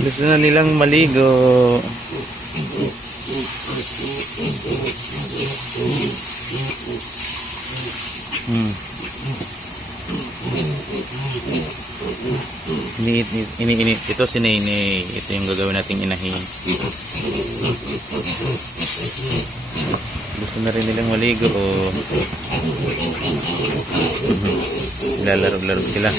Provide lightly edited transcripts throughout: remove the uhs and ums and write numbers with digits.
Gusto na nilang maligo. Iniinit. Ito si Nene. Ito yung gagawin nating inahin. Gusto na rin nilang maligo. Lalaro-laro sila.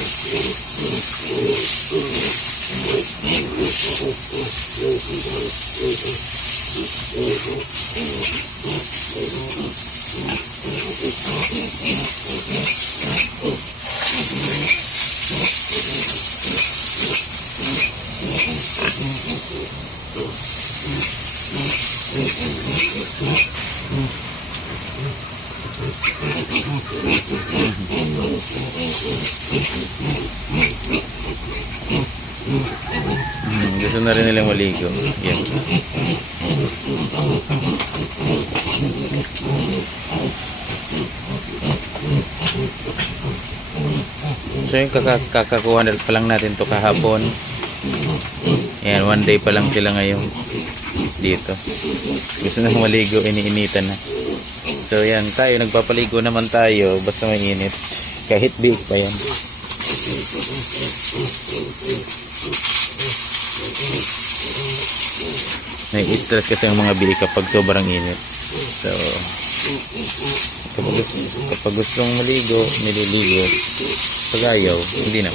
Gusto na rin nilang maligo. Yan. So yung kakakuha pa lang natin to kahapon. Yan, 1 day pa lang sila ngayon dito. Gusto na maligo, iniinitan na. So yan, tayo nagpapaligo naman tayo basta mainit. Kahit big pa yan. Nai-stress kasi ang mga bili kapag sobrang init. So kapag gustong maligo, nililigo. Pag ayaw, hindi na.